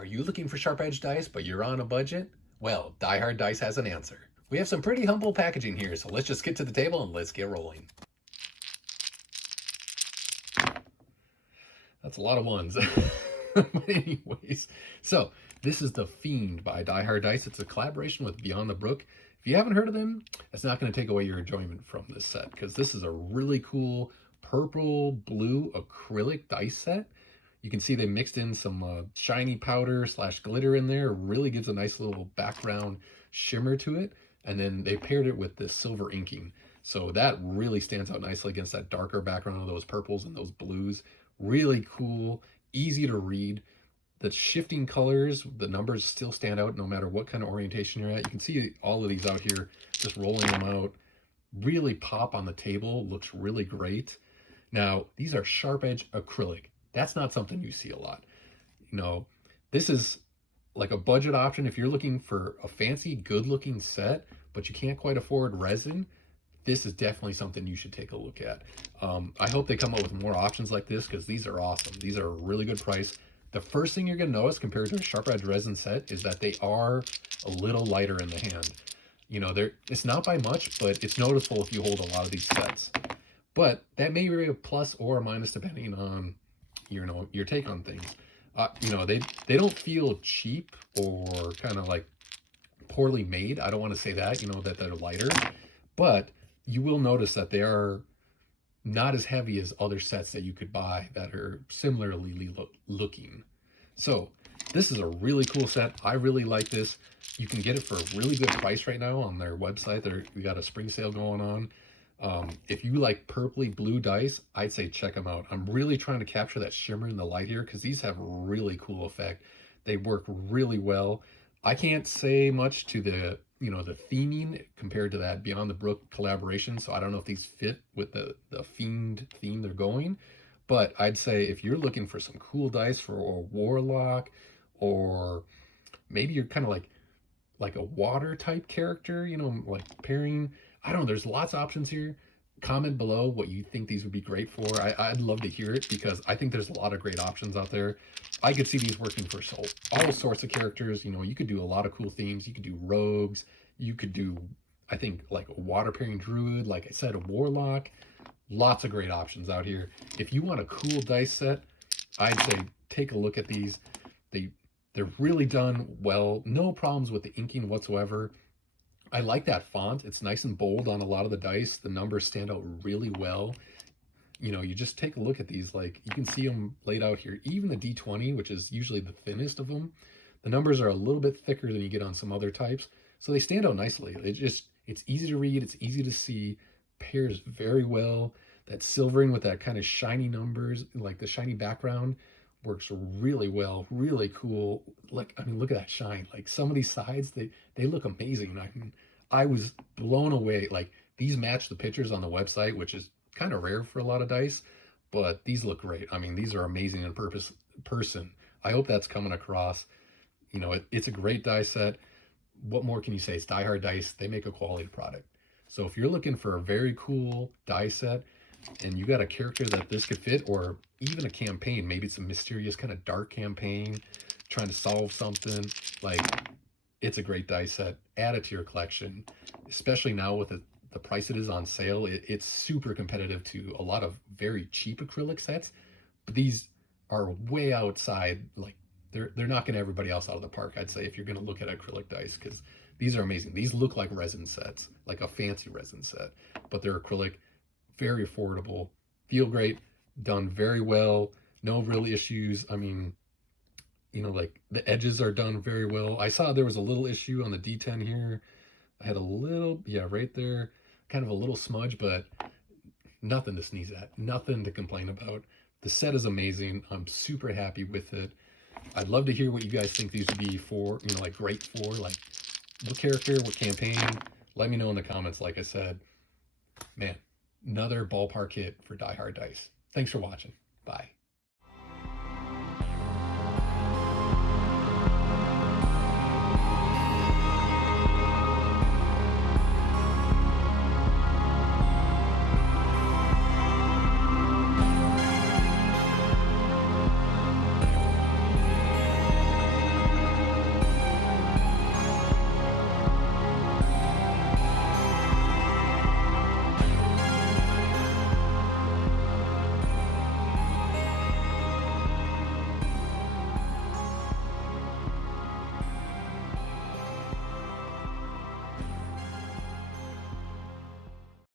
Are you looking for sharp edge dice, but you're on a budget? Well, Die Hard Dice has an answer. We have some pretty humble packaging here, so let's just get to the table and let's get rolling. That's a lot of ones. But anyways, so this is the Fiend by Die Hard Dice. It's a collaboration with Beyond the Brook. If you haven't heard of them, it's not going to take away your enjoyment from this set, because this is a really cool purple blue acrylic dice set. You can see they mixed in some shiny powder / glitter in there. Really gives a nice little background shimmer to it. And then they paired it with this silver inking. So that really stands out nicely against that darker background of those purples and those blues. Really cool, easy to read. The shifting colors, the numbers still stand out no matter what kind of orientation you're at. You can see all of these out here, just rolling them out. Really pop on the table, looks really great. Now, these are sharp edge acrylic. That's not something you see a lot. You know, this is like a budget option if you're looking for a fancy, good looking set, but you can't quite afford resin. This is definitely something you should take a look at. I hope they come up with more options like this, because these are awesome. These are a really good price. The first thing you're going to notice compared to a sharp edge resin set is that they are a little lighter in the hand. You know, it's not by much, but it's noticeable if you hold a lot of these sets. But that may be a plus or a minus depending on your take on things. They don't feel cheap or kind of like poorly made. I don't want to say that, that they're lighter, but you will notice that they are not as heavy as other sets that you could buy that are similarly looking. So this is a really cool set. I really like this. You can get it for a really good price right now on their website. We got a spring sale going on. If you like purpley blue dice, I'd say check them out. I'm really trying to capture that shimmer in the light here, because these have a really cool effect. They work really well. I can't say much to the theming compared to that Beyond the Brook collaboration, so I don't know if these fit with the Fiend theme they're going. But I'd say if you're looking for some cool dice for a warlock, or maybe you're kind of like a water type character, like pairing, I don't know, there's lots of options here. Comment below what you think these would be great for. I'd love to hear it, because I think there's a lot of great options out there. I could see these working for all sorts of characters. You could do a lot of cool themes. You could do rogues. You could do, I think, like a water pairing druid, like I said, a warlock. Lots of great options out here. If you want a cool dice set, I'd say take a look at these. They're really done well. No problems with the inking whatsoever. I like that font. It's nice and bold on a lot of the dice. The numbers stand out really well. You just take a look at these, like you can see them laid out here. Even the D20, which is usually the thinnest of them, the numbers are a little bit thicker than you get on some other types. So they stand out nicely. It's easy to read. It's easy to see. Pairs very well. That silvering with that kind of shiny numbers, like the shiny background, works really well. Really cool. Like, I mean, look at that shine. Like some of these sides, they look amazing. I was blown away. Like these match the pictures on the website, which is kind of rare for a lot of dice, but these look great. I mean, these are amazing in person. I hope that's coming across. It's a great dice set. What more can you say? It's Die Hard Dice. They make a quality product. So if you're looking for a very cool dice set, and you got a character that this could fit, or even a campaign, maybe it's a mysterious kind of dark campaign trying to solve something, like, it's a great dice set. Add it to your collection, especially now with the price it is on sale. It's super competitive to a lot of very cheap acrylic sets, but these are way outside. Like they're knocking everybody else out of the park, I'd say, if you're going to look at acrylic dice, because these are amazing. These look like resin sets, like a fancy resin set, but they're acrylic. Very affordable, feel great, done very well, no real issues. I mean, like the edges are done very well. I saw there was a little issue on the D10 here. I had a little, yeah, right there, kind of a little smudge, but nothing to sneeze at, nothing to complain about. The set is amazing. I'm super happy with it. I'd love to hear what you guys think these would be for, like great for, like what character, what campaign. Let me know in the comments. Like I said, man, another ballpark hit for Die Hard Dice. Thanks for watching. Bye.